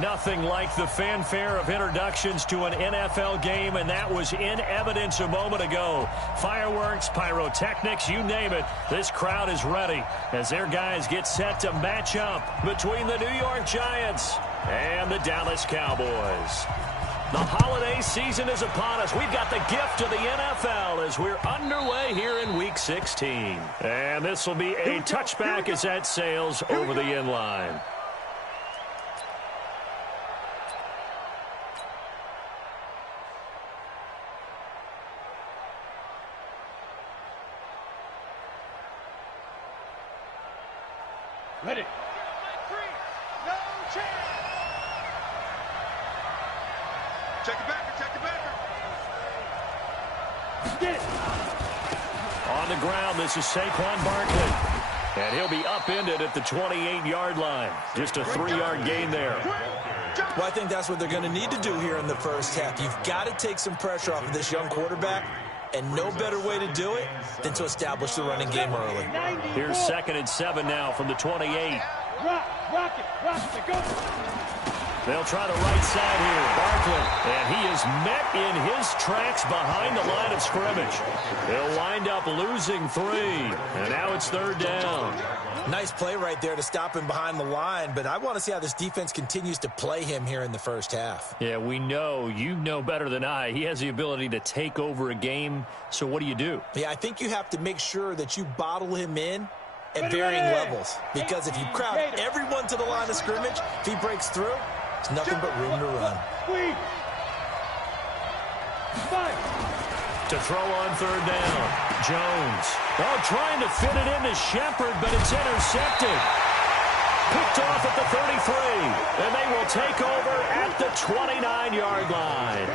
Nothing like the fanfare of introductions to an NFL game, and that was in evidence a moment ago. Fireworks, pyrotechnics, you name it. This crowd is ready as their guys get set to match up between the New York Giants and the Dallas Cowboys. The holiday season is upon us. We've got the gift of the NFL as we're underway here in Week 16. And this will be a touchback as that sails over the end line. Ready. No chance. Check it back. Check it back. Get it. On the ground, this is Saquon Barkley. And he'll be upended at the 28-yard line. Just a 3-yard gain there. Well, I think that's what they're going to need to do here in the first half. You've got to take some pressure off of this young quarterback, and no better way to do it than to establish the running game early. Here's 2nd and 7 now from the 28. Rock it, go. They'll try the right side here. Barkley, and he is met in his tracks behind the line of scrimmage. He'll wind up losing 3, and now it's 3rd down. Nice play right there to stop him behind the line, but I want to see how this defense continues to play him here in the first half. Yeah, we know. You know better than I. He has the ability to take over a game, so what do? Yeah, I think you have to make sure that you bottle him in at varying levels, because if you crowd everyone to the line of scrimmage, if he breaks through, there's nothing but room to run. To throw on 3rd down, Jones. Oh, trying to fit it into Shepard, but it's intercepted. Picked off at the 33, and they will take over at the 29-yard line.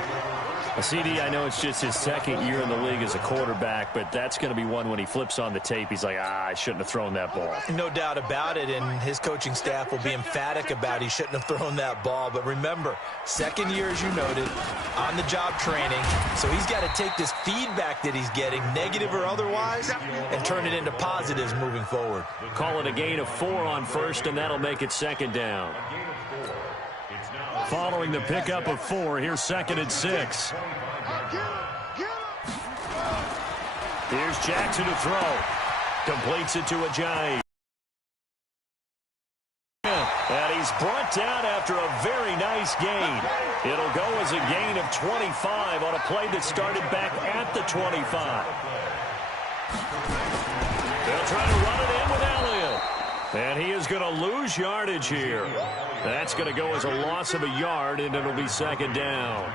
CD, I know it's just his 2nd year in the league as a quarterback, but that's going to be one when he flips on the tape. He's like, I shouldn't have thrown that ball. No doubt about it, and his coaching staff will be emphatic about he shouldn't have thrown that ball. But remember, 2nd year, as you noted, on-the-job training, so he's got to take this feedback that he's getting, negative or otherwise, and turn it into positives moving forward. Call it a gain of 4 on 1st, and that'll make it 2nd down. Following the pickup of 4, here's 2nd and 6. Here's Jackson to throw. Completes it to Ajayi. And he's brought down after a very nice gain. It'll go as a gain of 25 on a play that started back at the 25. They'll try to run it in with Elliott. And he is going to lose yardage here. That's going to go as a loss of a yard, and it'll be 2nd down.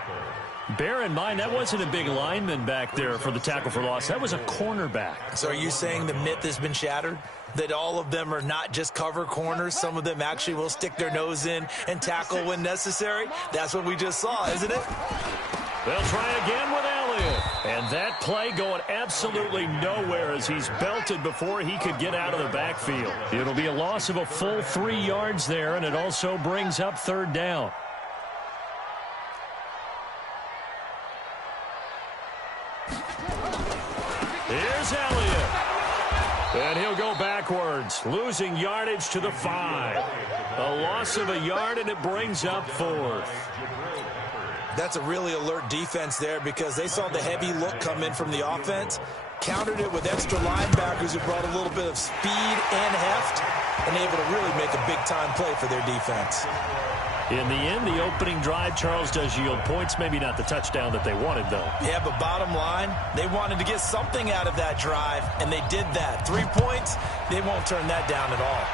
Bear in mind, that wasn't a big lineman back there for the tackle for loss. That was a cornerback. So are you saying the myth has been shattered? That all of them are not just cover corners? Some of them actually will stick their nose in and tackle when necessary? That's what we just saw, isn't it? They'll try again with Elliott. And that play going absolutely nowhere as he's belted before he could get out of the backfield. It'll be a loss of a full 3 yards there, and it also brings up 3rd down. Here's Elliott. And he'll go backwards, losing yardage to the 5. A loss of a yard, and it brings up 4th. That's a really alert defense there because they saw the heavy look come in from the offense, countered it with extra linebackers who brought a little bit of speed and heft, and able to really make a big-time play for their defense. In the end, the opening drive, Charles, does yield points. Maybe not the touchdown that they wanted, though. Yeah, but bottom line, they wanted to get something out of that drive, and they did that. 3 points, they won't turn that down at all.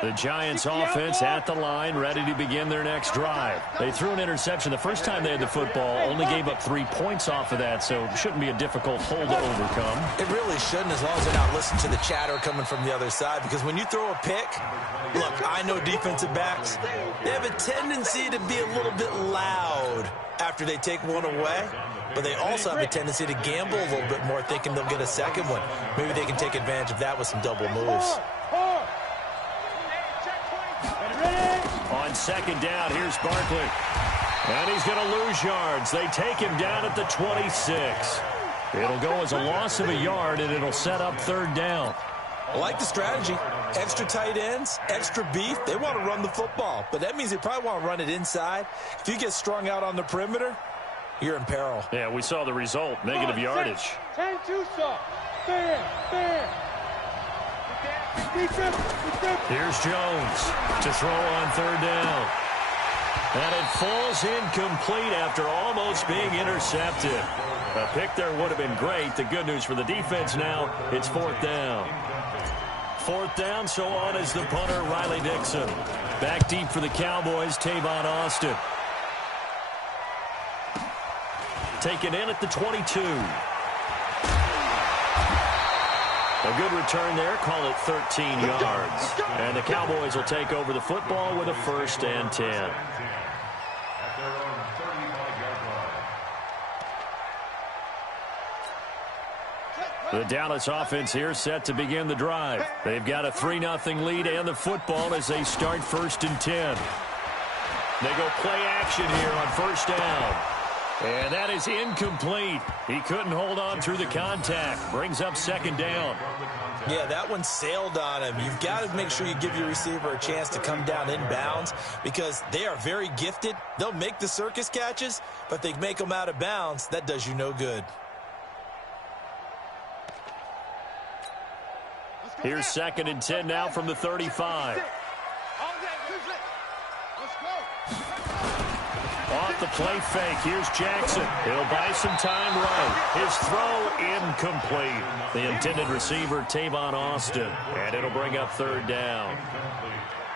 The Giants offense at the line, ready to begin their next drive. They threw an interception the first time they had the football, only gave up 3 points off of that, so it shouldn't be a difficult hole to overcome. It really shouldn't, as long as they're not listening to the chatter coming from the other side, because when you throw a pick, look, I know defensive backs, they have a tendency to be a little bit loud after they take one away, but they also have a tendency to gamble a little bit more, thinking they'll get a second one. Maybe they can take advantage of that with some double moves. On On second down, here's Barkley. And he's going to lose yards. They take him down at the 26. It'll go as a loss of a yard, and it'll set up third down. I like the strategy. Extra tight ends, extra beef. They want to run the football, but that means they probably want to run it inside. If you get strung out on the perimeter, you're in peril. Yeah, we saw the result, negative yardage. 10-2 soft. Fair. Here's Jones to throw on third down. And it falls incomplete after almost being intercepted. A pick there would have been great. The good news for the defense now, it's fourth down. Fourth down, so on is the punter, Riley Dixon. Back deep for the Cowboys, Tavon Austin. Taken in at the 22. A good return there, call it 13 yards. And the Cowboys will take over the football with a 1st and 10. The Dallas offense here set to begin the drive. They've got a 3-0 lead and the football as they start 1st and 10. They go play action here on 1st down. And that is incomplete. He couldn't hold on through the contact. Brings up 2nd down. Yeah, that one sailed on him. You've got to make sure you give your receiver a chance to come down inbounds because they are very gifted. They'll make the circus catches, but if they make them out of bounds, that does you no good. Here's 2nd and 10 now from the 35. Off the play fake, here's Jackson. He'll buy some time right. His throw incomplete. The intended receiver, Tavon Austin. And it'll bring up 3rd down.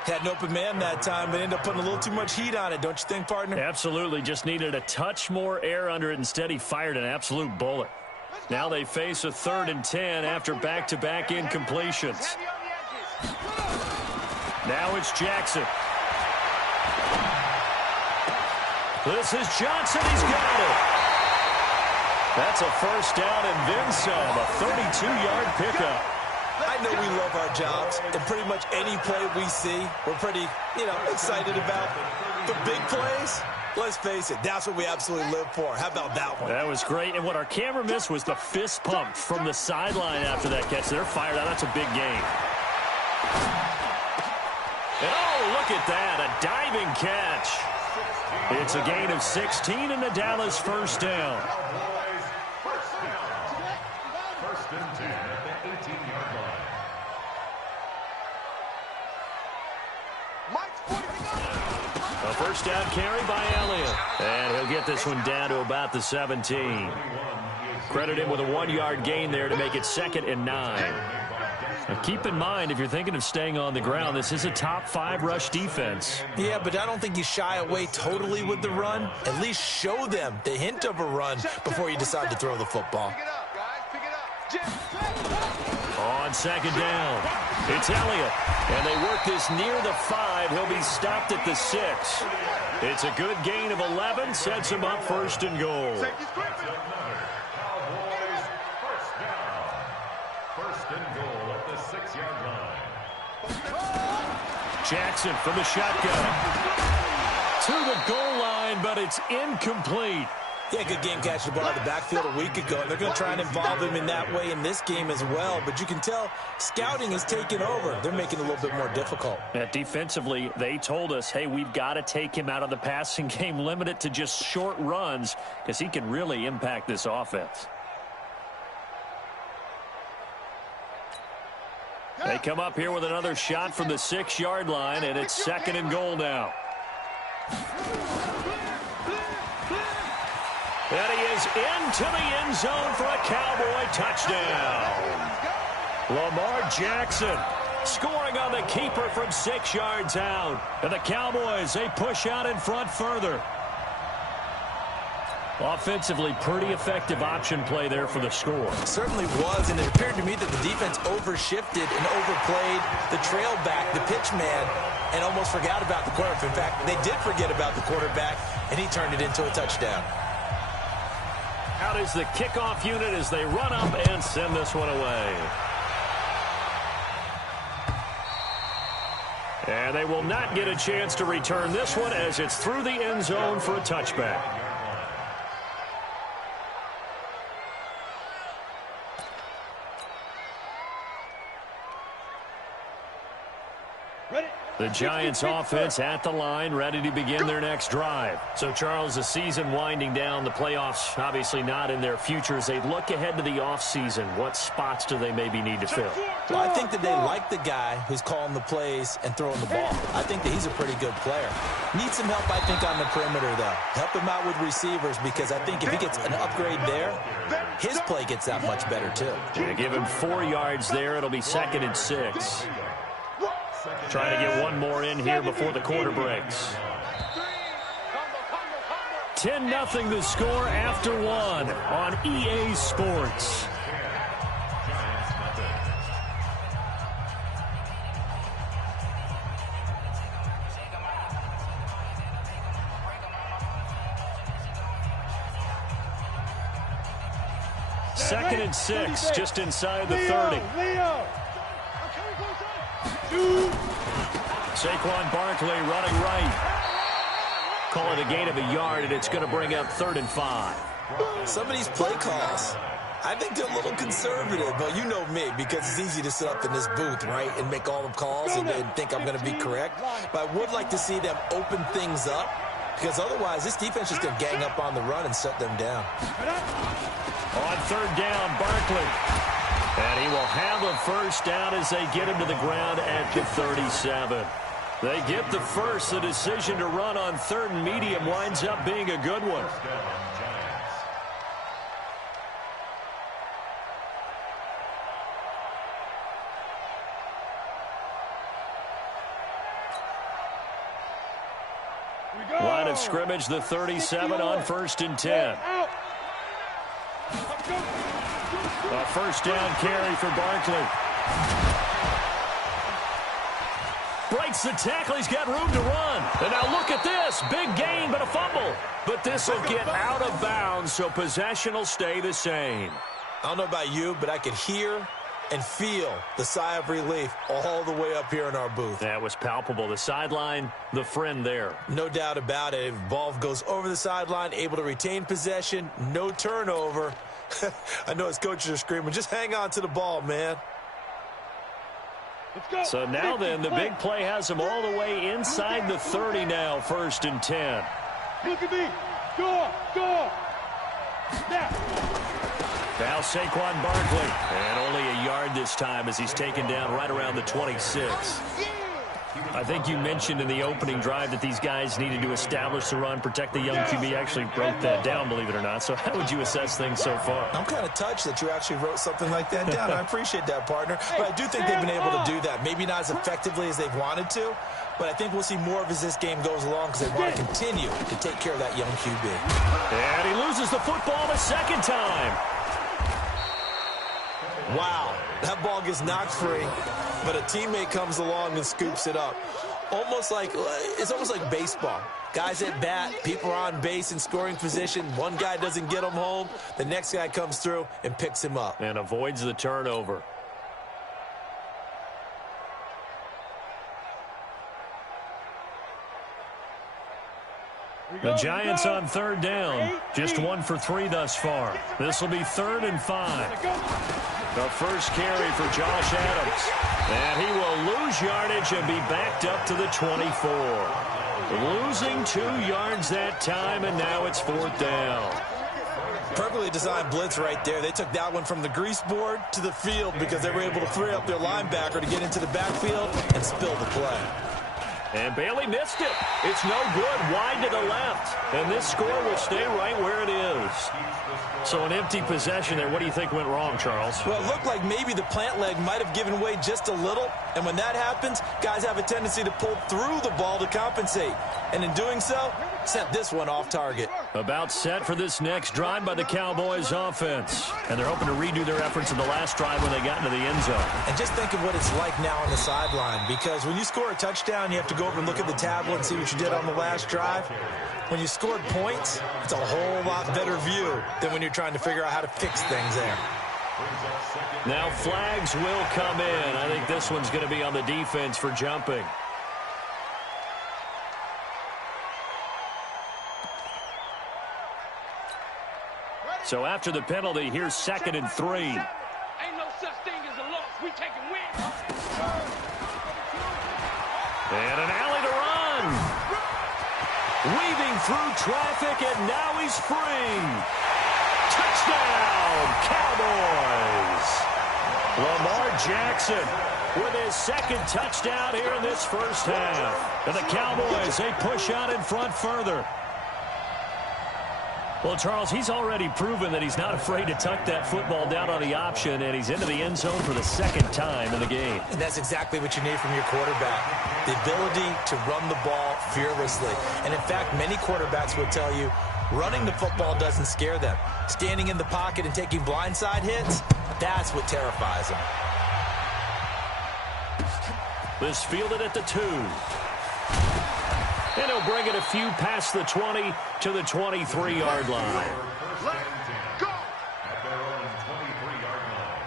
Had an open man that time, but ended up putting a little too much heat on it, don't you think, partner? Absolutely, just needed a touch more air under it. Instead, he fired an absolute bullet. Now they face a 3rd and 10 after back-to-back incompletions. Now it's Jackson. This is Johnson. He's got it. That's a 1st down and then some. A 32-yard pickup. I know we love our jobs, and pretty much any play we see, we're pretty, excited about. The big plays, let's face it, that's what we absolutely live for. How about that one? That was great, and what our camera missed was the fist pump from the sideline after that catch. They're fired out. That's a big game. And oh, look at that, a diving catch. It's a gain of 16 and the Dallas 1st down. First and 10 at the 18-yard line. A 1st down carry by Elliott. And he'll get this one down to about the 17. Credit him with a 1-yard gain there to make it 2nd and 9. Now keep in mind, if you're thinking of staying on the ground, this is a top 5 rush defense. Yeah, but I don't think you shy away totally with the run. At least show them the hint of a run before you decide to throw the football. On 2nd down, it's Elliott. And they work this near the 5. He'll be stopped at the 6. It's a good gain of 11. Sets him up 1st and goal. Jackson from the shotgun. To the goal line, but it's incomplete. Yeah, good game catching the ball in the backfield a week ago. And they're going to try and involve him in that way in this game as well. But you can tell scouting is taking over. They're making it a little bit more difficult. Yeah, defensively, they told us, hey, we've got to take him out of the passing game, limit it to just short runs, because he can really impact this offense. They come up here with another shot from the 6-yard line, and it's 2nd and goal now. And he is into the end zone for a Cowboy touchdown. Lamar Jackson scoring on the keeper from 6 yards out. And the Cowboys, they push out in front further. Offensively, pretty effective option play there for the score. It certainly was, and it appeared to me that the defense overshifted and overplayed the trail back, the pitch man, and almost forgot about the quarterback. In fact, they did forget about the quarterback, and he turned it into a touchdown. Out is the kickoff unit as they run up and send this one away. And they will not get a chance to return this one as it's through the end zone for a touchback. The Giants offense at the line, ready to begin their next drive. So, Charles, the season winding down, the playoffs obviously not in their future. As they look ahead to the offseason, what spots do they maybe need to fill? Well, I think that they like the guy who's calling the plays and throwing the ball. I think that he's a pretty good player. Needs some help, I think, on the perimeter, though. Help him out with receivers because I think if he gets an upgrade there, his play gets that much better, too. Yeah, give him 4 yards there. It'll be 2nd and 6. Trying to get one more in here before the quarter breaks. 10-0 the score after one on EA Sports. Second and 6, just inside the 30. Saquon Barkley running right. Call it a gain of a yard, and it's going to bring up 3rd and 5. Some of these play calls, I think they're a little conservative, but you know me, because it's easy to sit up in this booth, right, and make all the calls and think I'm going to be correct. But I would like to see them open things up, because otherwise this defense is going to gang up on the run and shut them down. On 3rd down, Barkley. And he will have a first down as they get him to the ground at the 37. They get the first. The decision to run on 3rd and medium winds up being a good one. Line of scrimmage, the 37 on 1st and 10. A first down carry for Barkley. Breaks the tackle. He's got room to run. And now look at this. Big gain, but a fumble. But this will get out of bounds, so possession will stay the same. I don't know about you, but I could hear and feel the sigh of relief all the way up here in our booth. That was palpable. The sideline, the friend there. No doubt about it. If ball goes over the sideline, able to retain possession, no turnover. I know his coaches are screaming, just hang on to the ball, man. So now then, the big play has him all the way inside the 30 now, 1st and 10. Look at me. Go. Now Saquon Barkley. And only a yard this time as he's taken down right around the 26. I think you mentioned in the opening drive that these guys needed to establish the run, protect the young QB. Actually broke that down, believe it or not. So how would you assess things so far? I'm kind of touched that you actually wrote something like that down. I appreciate that, partner. But I do think they've been able to do that. Maybe not as effectively as they've wanted to, but I think we'll see more of as this game goes along because they want to continue to take care of that young QB. And he loses the football the 2nd time. Wow, that ball gets knocked free, but a teammate comes along and scoops it up. It's almost like baseball. Guys at bat, people are on base in scoring position. One guy doesn't get him home. The next guy comes through and picks him up. And avoids the turnover. The Giants on 3rd down. Just 1 for 3 thus far. This will be 3rd and 5. The first carry for Josh Adams. And he will lose yardage and be backed up to the 24. Losing 2 yards that time, and now it's 4th down. Perfectly designed blitz right there. They took that one from the grease board to the field because they were able to free up their linebacker to get into the backfield and spill the play. And Bailey missed it. It's no good. Wide to the left. And this score will stay right where it is. So an empty possession there. What do you think went wrong, Charles? Well, it looked like maybe the plant leg might have given way just a little. And when that happens, guys have a tendency to pull through the ball to compensate. And in doing so, sent this one off target. About set for this next drive by the Cowboys offense. And they're hoping to redo their efforts in the last drive when they got into the end zone. And just think of what it's like now on the sideline. Because when you score a touchdown, you have to go over and look at the tablet and see what you did on the last drive. When you scored points, it's a whole lot better view than when you're trying to figure out how to fix things there. Now flags will come in. I think this one's going to be on the defense for jumping. So after the penalty, here's 2nd and 3. Ain't no such thing as a loss. We taking wins. And an alley to run. Weaving through traffic, and now he's free. Touchdown, Cowboys. Lamar Jackson with his 2nd touchdown here in this first half. And the Cowboys, they push out in front further. Well, Charles, he's already proven that he's not afraid to tuck that football down on the option, and he's into the end zone for the 2nd time in the game. And that's exactly what you need from your quarterback, the ability to run the ball fearlessly. And, in fact, many quarterbacks will tell you running the football doesn't scare them. Standing in the pocket and taking blindside hits, that's what terrifies them. This fielded at the 2. And he'll bring it a few past the 20 to the 23-yard line. Let's go! At their own 23-yard line.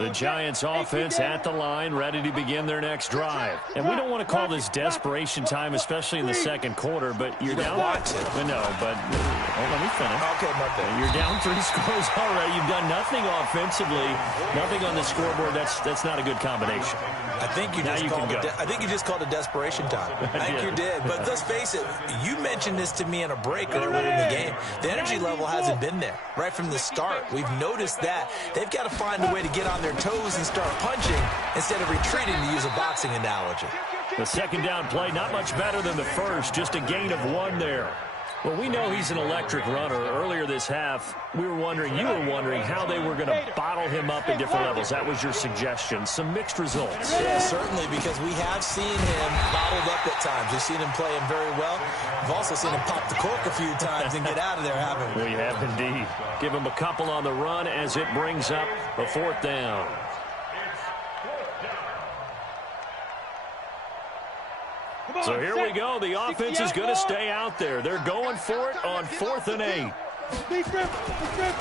The Giants offense at the line, ready to begin their next drive. And we don't want to call this desperation time, especially in the 2nd quarter, but you're down. No, but let me finish. Okay, my bad. You're down 3 scores already. You've done nothing offensively, nothing on the scoreboard. That's not a good combination. I think you just called it desperation time. I think you did. But let's face it, you mentioned this to me in a break earlier in the game. The energy level hasn't been there right from the start. We've noticed that. They've got to find a way to get on their toes and start punching instead of retreating, to use a boxing analogy. The 2nd down play, not much better than the first, just a gain of 1 there. Well, we know he's an electric runner. Earlier this half, you were wondering how they were going to bottle him up at different levels. That was your suggestion. Some mixed results. Yeah, certainly, because we have seen him bottled up at times. We've seen him playing very well. We've also seen him pop the cork a few times and get out of there, haven't we? We have indeed. Give him a couple on the run as it brings up a 4th down. So here we go. The offense is going to stay out there. They're going for it on 4th and 8.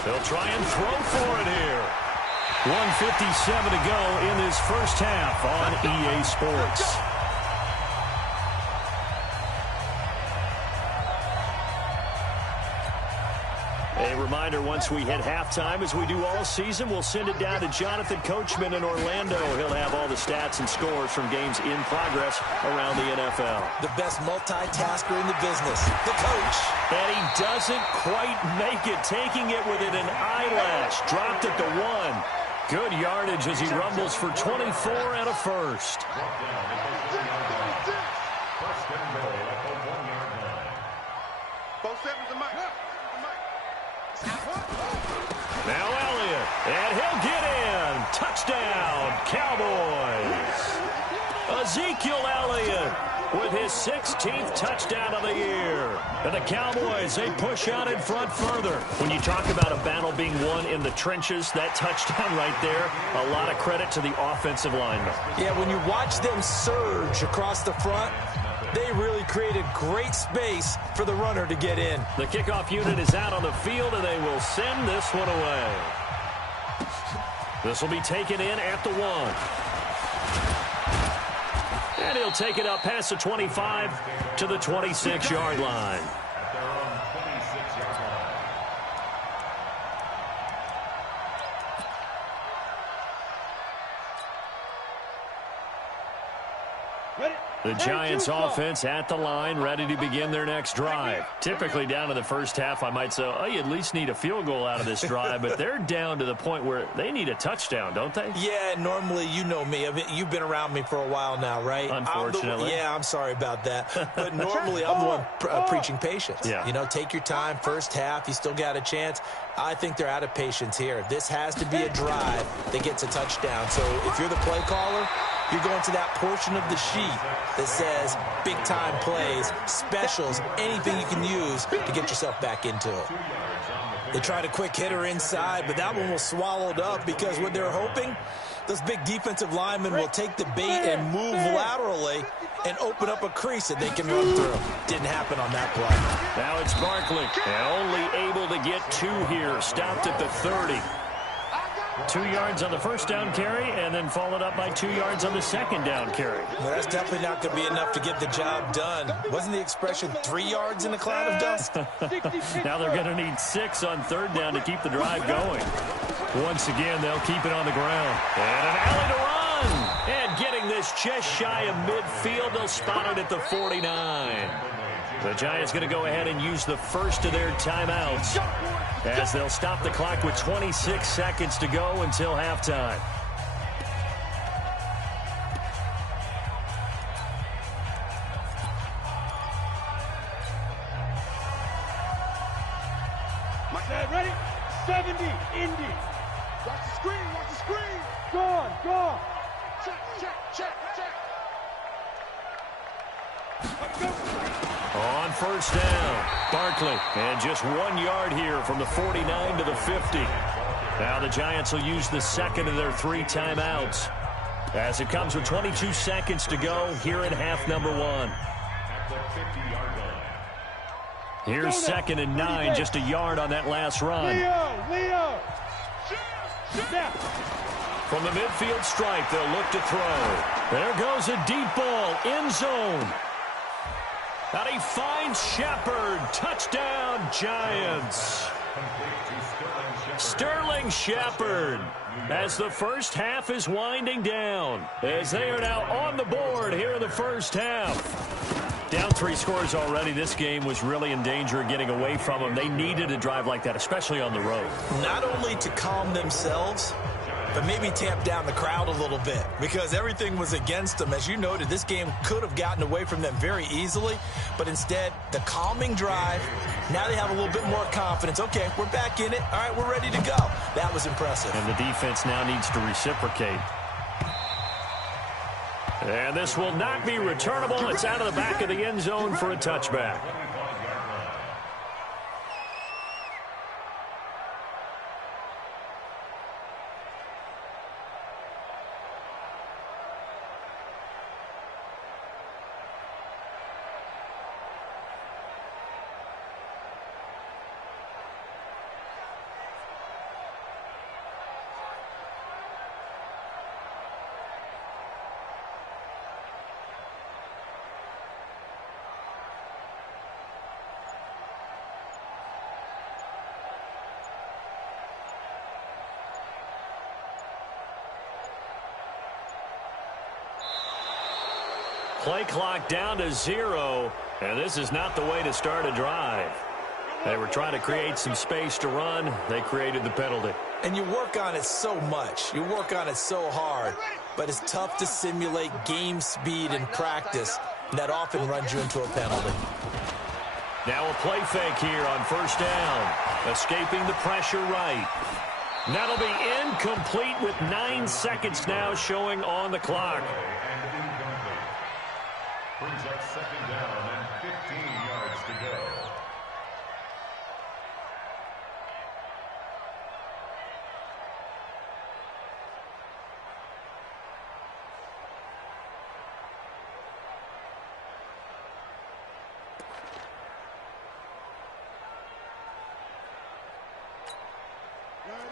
They'll try and throw for it here. 1:57 to go in this first half on EA Sports. A reminder, once we hit halftime, as we do all season, we'll send it down to Jonathan Coachman in Orlando. He'll have all the stats and scores from games in progress around the NFL. The best multitasker in the business, the coach. And he doesn't quite make it, taking it within an eyelash. Dropped at the 1. Good yardage as he rumbles for 24 and a first. Now Elliott, and he'll get in. Touchdown, Cowboys. Ezekiel Elliott with his 16th touchdown of the year. And the Cowboys, they push out in front further. When you talk about a battle being won in the trenches, that touchdown right there, a lot of credit to the offensive linemen. Yeah, when you watch them surge across the front, they really created great space for the runner to get in. The kickoff unit is out on the field, and they will send this one away. This will be taken in at the 1. And he'll take it up past the 25 to the 26-yard line. The Giants offense at the line, ready to begin their next drive. Typically down to the first half, I might say, oh, you at least need a field goal out of this drive, but they're down to the point where they need a touchdown, don't they? Yeah, normally, you know me. I mean, you've been around me for a while now, right? Unfortunately. I'm sorry about that. But normally, I'm the one preaching patience. Yeah. You know, take your time, first half, you still got a chance. I think they're out of patience here. This has to be a drive that gets a touchdown. So if you're the play caller, you're going to that portion of the sheet that says big-time plays, specials, anything you can use to get yourself back into it. They tried a quick hitter inside, but that one was swallowed up because what they're hoping, those big defensive linemen will take the bait and move laterally and open up a crease that they can run through. Didn't happen on that play. Now it's Barkley, and only able to get 2 here. Stopped at the 30. 2 yards on the first down carry, and then followed up by 2 yards on the second down carry. Well, that's definitely not going to be enough to get the job done. Wasn't the expression 3 yards in a cloud of dust? Now they're going to need 6 on third down to keep the drive going. Once again, they'll keep it on the ground. And an alley to run. And getting this just shy of midfield, they'll spot it at the 49. The Giants going to go ahead and use the first of their timeouts as they'll stop the clock with 26 seconds to go until halftime. My dad ready? 70, Indy. Watch the screen, watch the screen. Gone, gone. Check, check, check, check. Let's go. On first down, Barkley, and just 1 yard here from the 49 to the 50. Now the Giants will use the second of their 3 timeouts as it comes with 22 seconds to go here in half number 1. Here's 2nd and 9, just a yard on that last run. Leo. From the midfield stripe, they'll look to throw. There goes a deep ball, end zone. And he finds Shepard. Touchdown, Giants. Sterling Shepard, as the first half is winding down, as they are now on the board here in the first half. Down 3 scores already. This game was really in danger of getting away from them. They needed a drive like that, especially on the road. Not only to calm themselves, but maybe tamp down the crowd a little bit because everything was against them. As you noted, this game could have gotten away from them very easily, but instead, the calming drive, now they have a little bit more confidence. Okay, we're back in it. All right, we're ready to go. That was impressive. And the defense now needs to reciprocate. And this will not be returnable. It's out of the back of the end zone for a touchback. Play clock down to 0, and this is not the way to start a drive. They were trying to create some space to run. They created the penalty. And you work on it so much. You work on it so hard. But it's tough to simulate game speed in practice. And that often runs you into a penalty. Now a play fake here on first down. Escaping the pressure right. That'll be incomplete with 9 seconds now showing on the clock. Brings up 2nd down and 15 yards to go.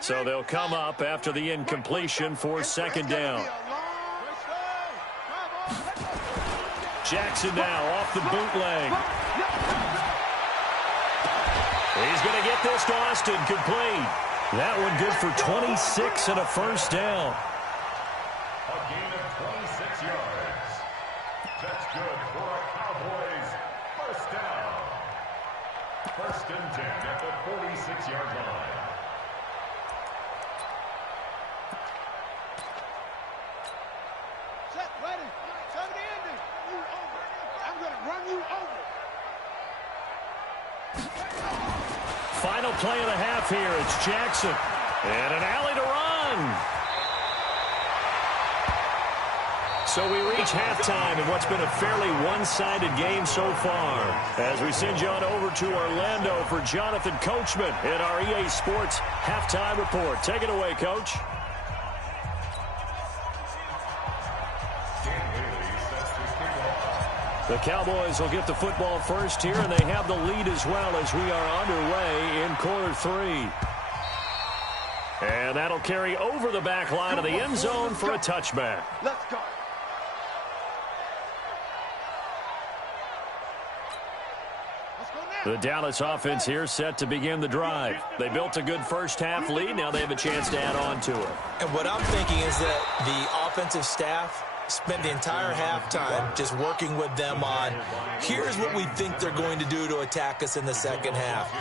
So they'll come up after the incompletion for 2nd down. Jackson now off the bootleg. He's going to get this to Austin complete. That one good for 26 and a first down. A gain of 26 yards. That's good for a Cowboys first down. 1st and 10 at the 46-yard line. Set, ready. 70, Indy. Move over. I'm going to run you over. Final play of the half here. It's Jackson. And an alley to run. So we reach halftime in what's been a fairly one-sided game so far. As we send you on over to Orlando for Jonathan Coachman in our EA Sports Halftime Report. Take it away, Coach. The Cowboys will get the football first here, and they have the lead as well as we are underway in quarter 3. And that'll carry over the back line of the end zone for a touchback. Let's go. The Dallas offense here set to begin the drive. They built a good first-half lead. Now they have a chance to add on to it. And what I'm thinking is that the offensive staff spent the entire halftime just working with them on, here's what we think they're going to do to attack us in the second half.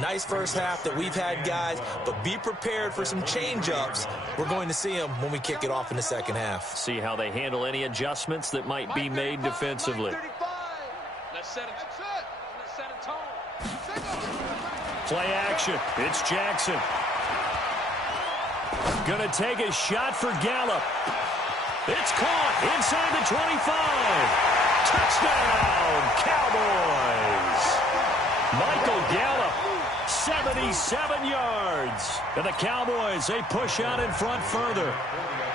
Nice first half that we've had, guys, but be prepared for some change-ups. We're going to see them when we kick it off in the second half. See how they handle any adjustments that might be made defensively. Let's set it. Let's set a tone. Play action. It's Jackson. Gonna take a shot for Gallup. It's caught inside the 25. Touchdown, Cowboys. Michael Gallup, 77 yards. And the Cowboys, they push out in front further.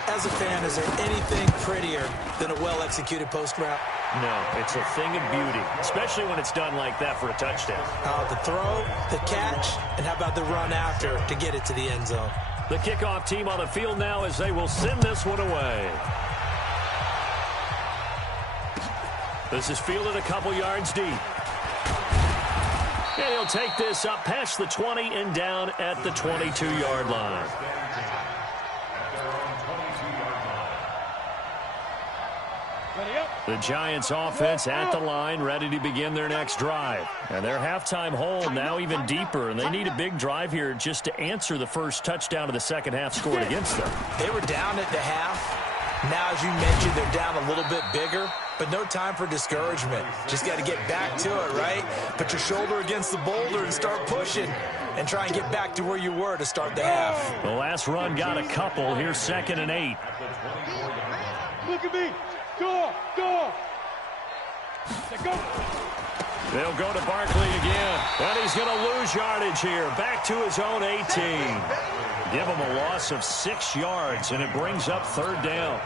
As a fan, is there anything prettier than a well-executed post route? No, it's a thing of beauty, especially when it's done like that for a touchdown. The throw, the catch, and how about the run after to get it to the end zone? The kickoff team on the field now as they will send this one away. This is fielded a couple yards deep. And he'll take this up past the 20 and down at the 22-yard line. The Giants offense at the line, ready to begin their next drive. And their halftime hole now even deeper, and they need a big drive here just to answer the first touchdown of the second half scored against them. They were down at the half. Now, as you mentioned, they're down a little bit bigger, but no time for discouragement. Just got to get back to it, right? Put your shoulder against the boulder and start pushing and try and get back to where you were to start the half. The last run got a couple. Here's 2nd and 8. Look at me. Go. Go. They'll go to Barkley again. And he's going to lose yardage here. Back to his own 18. Give him a loss of 6 yards, and it brings up 3rd down.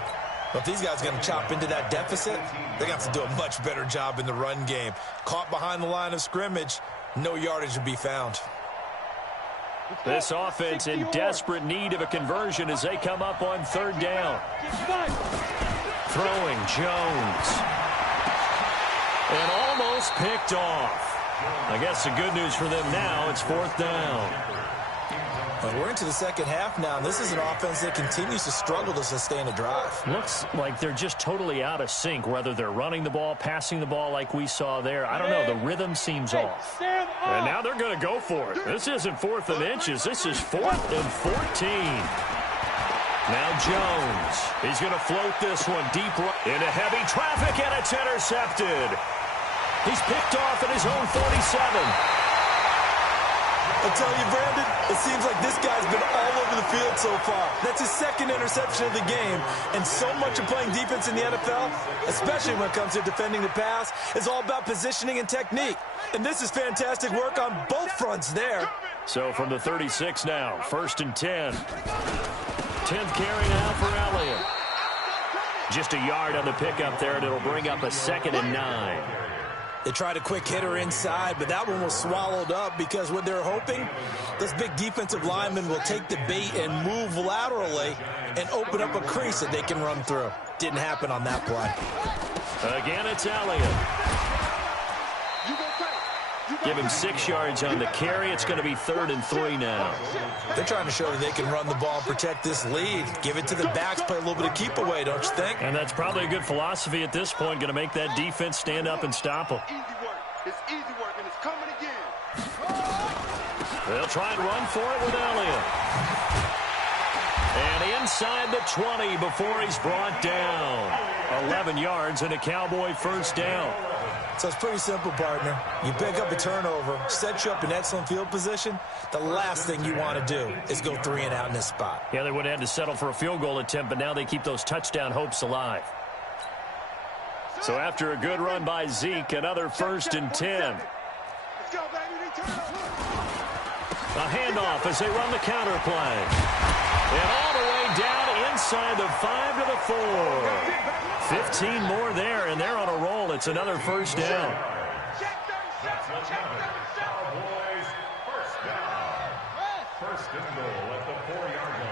But if these guys are going to chop into that deficit, they're going to have to do a much better job in the run game. Caught behind the line of scrimmage, no yardage to be found. This offense in desperate need of a conversion as they come up on 3rd down. Throwing Jones. And almost picked off. I guess the good news for them now, it's 4th down. But we're into the second half now, and this is an offense that continues to struggle to sustain a drive. Looks like they're just totally out of sync, whether they're running the ball, passing the ball like we saw there. I don't know. The rhythm seems off. And now they're going to go for it. This isn't 4th and inches. This is 4th and 14. Now Jones. He's going to float this one deep into heavy traffic, and it's intercepted. He's picked off at his own 47. I tell you, Brandon, it seems like this guy's been all over the field so far. That's his 2nd interception of the game. And so much of playing defense in the NFL, especially when it comes to defending the pass, is all about positioning and technique. And this is fantastic work on both fronts there. So from the 36 now, 1st and 10. 10th carry now for Elliott. Just a yard on the pickup there, and it'll bring up a 2nd and 9. They tried a quick hitter inside, but that one was swallowed up because what they're hoping, those big defensive linemen will take the bait and move laterally and open up a crease that they can run through. Didn't happen on that play. Again, it's Elliott. Give him 6 yards on the carry. It's going to be 3rd and 3 now. They're trying to show that they can run the ball and protect this lead. Give it to the backs, play a little bit of keep away, don't you think? And that's probably a good philosophy at this point, going to make that defense stand up and stop them. It's easy work, and it's coming again. They'll try and run for it with Elliott. And inside the 20 before he's brought down. 11 yards and a Cowboy 1st down. So it's pretty simple, partner. You pick up a turnover, set you up in excellent field position. The last thing you want to do is go 3 and out in this spot. Yeah, they would have had to settle for a field goal attempt, but now they keep those touchdown hopes alive. So after a good run by Zeke, another 1st and 10. Let's go, baby. A handoff as they run the counter play. And all the way down inside the 5 to the 4. 15 more there, and they're on a roll. It's another 1st down. First and goal at the 4-yard line.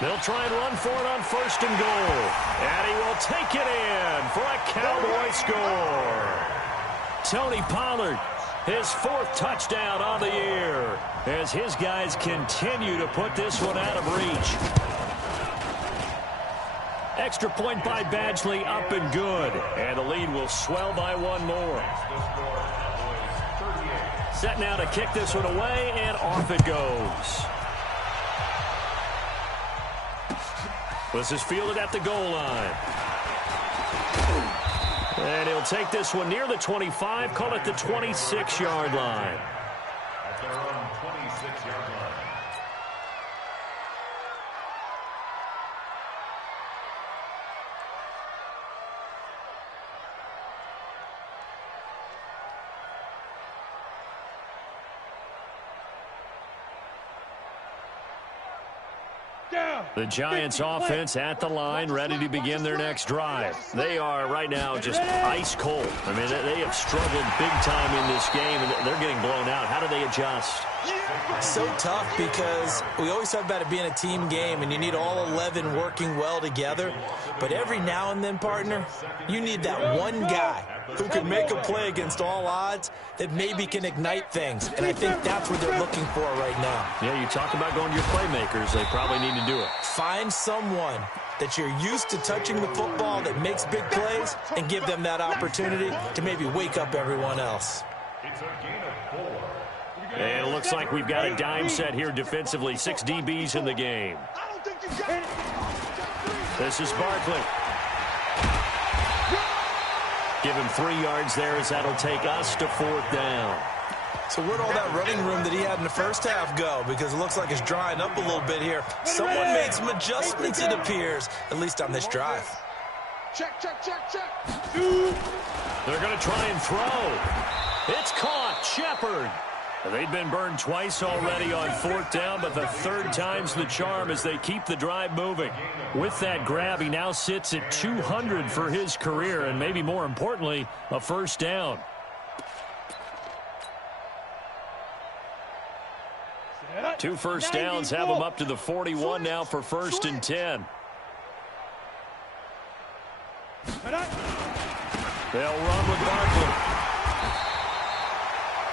They'll try and run for it on first and goal. And he will take it in for a Cowboy score. Tony Pollard, his 4th touchdown on the year, as his guys continue to put this one out of reach. Extra point by Badgley, up and good. And the lead will swell by one more. Set now to kick this one away, and off it goes. This is fielded at the goal line. And he'll take this one near the 25, call it the 26-yard line. At their own 26-yard line. The Giants offense at the line, ready to begin their next drive. They are right now just ice cold. I mean, they have struggled big time in this game, and they're getting blown out. How do they adjust? So tough because we always talk about it being a team game, and you need all 11 working well together. But every now and then, partner, you need that one guy who can make a play against all odds that maybe can ignite things. And I think that's what they're looking for right now. Yeah, you talk about going to your playmakers. They probably need to do it. Find someone that you're used to touching the football that makes big plays and give them that opportunity to maybe wake up everyone else. It's a gain of 4. And it looks like we've got a dime set here defensively. 6 DBs in the game. This is Barkley. Give him 3 yards there, as that'll take us to 4th down. So where'd all that running room that he had in the first half go? Because it looks like it's drying up a little bit here. Someone made some adjustments, it appears, at least on this drive. Check. They're going to try and throw. It's caught. Shepard. They've been burned twice already on 4th down, but the 3rd time's the charm as they keep the drive moving. With that grab, he now sits at 200 for his career, and maybe more importantly, a first down. Two first downs have him up to the 41 now for 1st and 10. They'll run with Barkley.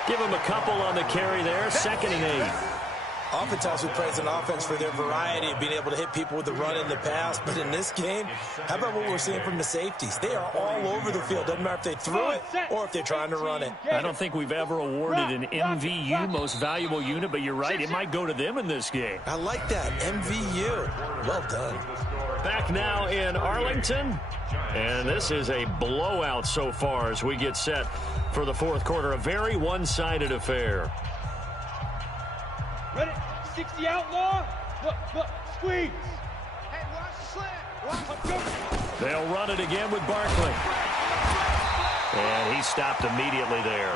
Give him a couple on the carry there. 2nd and 8. Oftentimes we praise an offense for their variety of being able to hit people with the run in the pass. But in this game, how about what we're seeing from the safeties? They are all over the field. Doesn't matter if they threw it or if they're trying to run it. I don't think we've ever awarded an MVU, most valuable unit, but you're right. It might go to them in this game. I like that. MVU. Well done. Back now in Arlington. And this is a blowout so far as we get set for the 4th quarter. A very one-sided affair. Ready? 60 outlaw. Look, squeeze. Hey, watch the slant. They'll run it again with Barkley. And he stopped immediately there.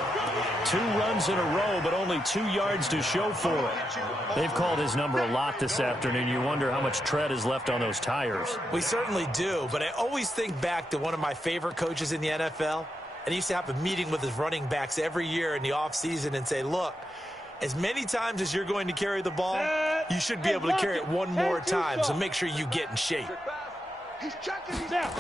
2 runs in a row, but only 2 yards to show for it. They've called his number a lot this afternoon. You wonder how much tread is left on those tires. We certainly do, but I always think back to one of my favorite coaches in the NFL. And he used to have a meeting with his running backs every year in the offseason and say, look, as many times as you're going to carry the ball, you should be able to carry it one more time, so make sure you get in shape. He's checking. He's out.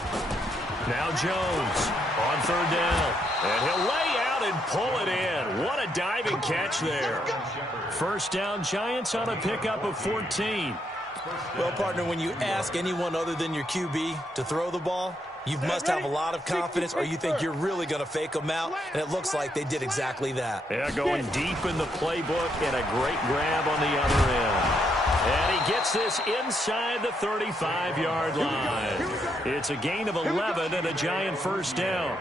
Now Jones on 3rd down. And he'll lay out and pull it in. What a diving catch there. First down, Giants on a pickup of 14. Well, partner, when you ask anyone other than your QB to throw the ball, you must have a lot of confidence, or you think you're really going to fake them out, and it looks like they did exactly that. Yeah, going deep in the playbook, and a great grab on the other end. And he gets this inside the 35-yard line. It's a gain of 11 and a Giant first down.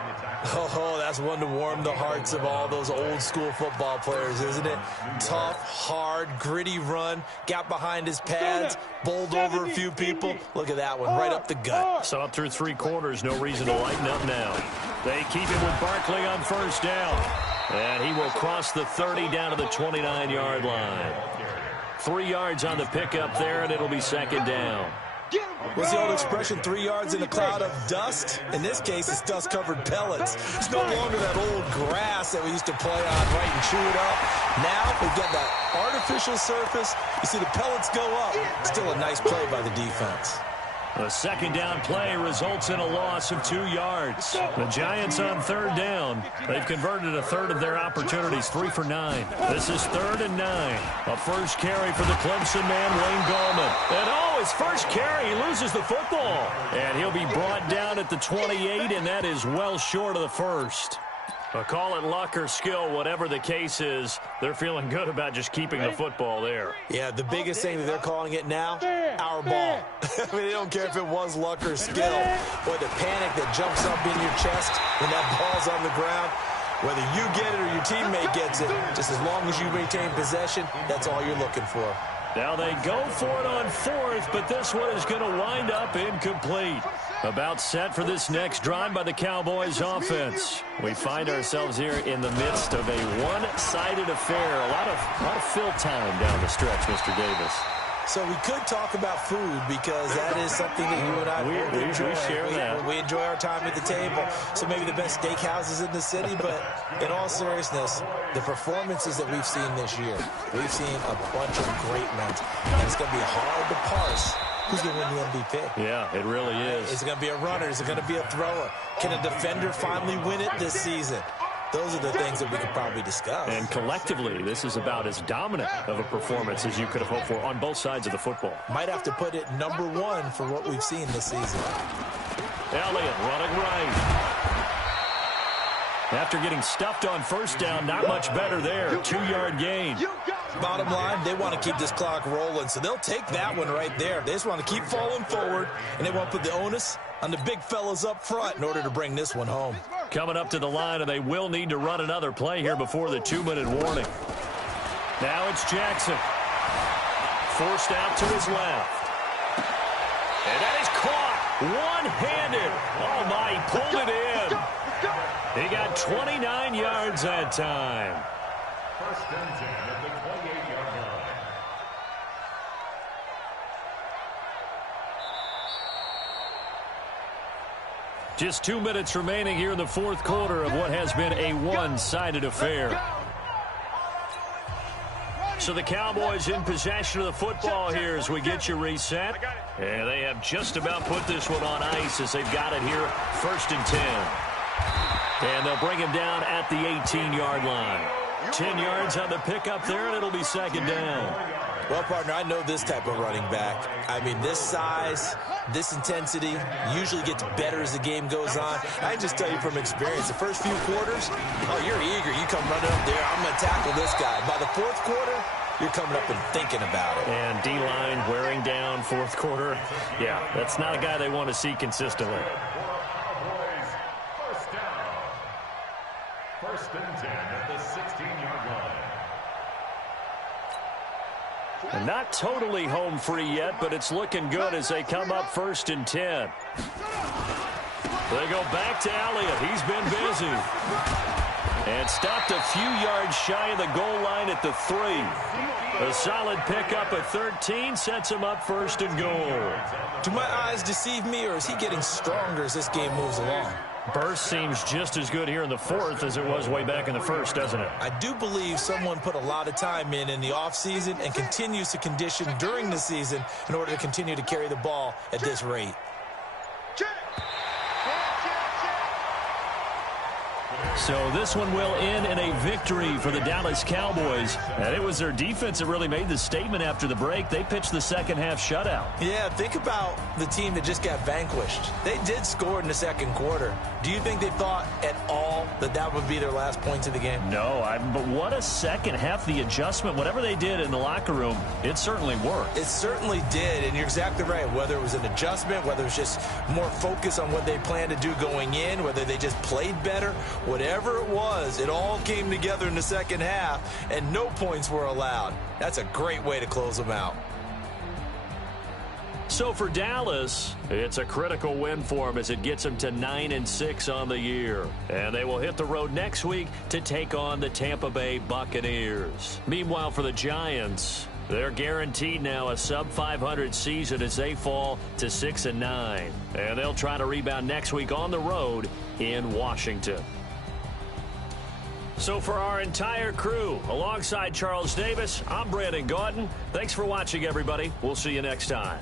Oh, that's one to warm the hearts of all those old-school football players, isn't it? Tough, hard, gritty run, got behind his pads, bowled over a few people. Look at that one, right up the gut. Saw it through 3 quarters, no reason to lighten up now. They keep it with Barkley on first down. And he will cross the 30 down to the 29-yard line. 3 yards on the pickup there, and it'll be second down. What's the old expression, 3 yards in a cloud of dust? In this case, it's dust-covered pellets. It's no longer that old grass that we used to play on, right, and chew it up. Now we've got that artificial surface. You see the pellets go up. Still a nice play by the defense. The second down play results in a loss of 2 yards. The Giants on third down. They've converted a third of their opportunities, 3 for 9. This is 3rd and 9. A first carry for the Clemson man, Wayne Gallman. And his first carry, he loses the football. And he'll be brought down at the 28, and that is well short of the first. Call it luck or skill, whatever the case is, they're feeling good about just keeping the football there. Yeah, the biggest thing that they're calling it now, our ball. I mean, they don't care if it was luck or skill. Boy, the panic that jumps up in your chest when that ball's on the ground, whether you get it or your teammate gets it, just as long as you maintain possession, that's all you're looking for. Now they go for it on 4th, but this one is going to wind up incomplete. About set for this next drive by the Cowboys offense. We find ourselves here in the midst of a one-sided affair. A lot of fill time down the stretch, Mr. Davis. So we could talk about food because that is something that you and I enjoy. We share that. We enjoy our time at the table. So maybe the best steakhouses in the city, but in all seriousness, the performances that we've seen this year, we've seen a bunch of great ones. And it's going to be hard to parse who's going to win the MVP. Yeah, it really is. Is it going to be a runner? Is it going to be a thrower? Can a defender finally win it this season? Those are the things that we could probably discuss. And collectively, this is about as dominant of a performance as you could have hoped for on both sides of the football. Might have to put it #1 for what we've seen this season. Elliott running right. After getting stuffed on first down, not much better there. 2-yard gain. Bottom line, they want to keep this clock rolling, so they'll take that one right there. They just want to keep falling forward, and they want to put the onus on the big fellas up front in order to bring this one home. Coming up to the line, and they will need to run another play here before the 2-minute warning. Now it's Jackson. Forced out to his left. And that is caught one-handed. Oh, my, he pulled it in. He got 29 yards that time. First and 10 at the 28-yard line. Just 2 minutes remaining here in the fourth quarter of what has been a one-sided affair. So the Cowboys in possession of the football here as we get you reset. And they have just about put this one on ice as they've got it here, 1st and 10. And they'll bring him down at the 18-yard line. 10 yards on the pickup there, and it'll be second down. Well, partner, I know this type of running back. I mean, this size, this intensity usually gets better as the game goes on. I can just tell you from experience, the first few quarters, oh, you're eager. You come running up there, I'm going to tackle this guy. By the 4th quarter, you're coming up and thinking about it. And D-line wearing down 4th quarter. Yeah, that's not a guy they want to see consistently. First and 10 at the 16-yard line. And not totally home free yet, but it's looking good as they come up 1st and 10. They go back to Elliott. He's been busy. And stopped a few yards shy of the goal line at the 3. A solid pickup at 13 sets him up 1st and goal. Do my eyes deceive me, or is he getting stronger as this game moves along? Burst seems just as good here in the 4th as it was way back in the 1st, doesn't it? I do believe someone put a lot of time in the offseason and continues to condition during the season in order to continue to carry the ball at this rate. So this one will end in a victory for the Dallas Cowboys. And it was their defense that really made the statement after the break. They pitched the second-half shutout. Yeah, think about the team that just got vanquished. They did score in the 2nd quarter. Do you think they thought at all that that would be their last points of the game? No, but what a second half. The adjustment, whatever they did in the locker room, it certainly worked. It certainly did, and you're exactly right. Whether it was an adjustment, whether it was just more focus on what they planned to do going in, whether they just played better, whatever it was, it all came together in the second half, and no points were allowed. That's a great way to close them out. So for Dallas, it's a critical win for them as it gets them to 9-6 on the year. And they will hit the road next week to take on the Tampa Bay Buccaneers. Meanwhile, for the Giants, they're guaranteed now a sub-500 season as they fall to 6-9. And they'll try to rebound next week on the road in Washington. So for our entire crew, alongside Charles Davis, I'm Brandon Gaudin. Thanks for watching, everybody. We'll see you next time.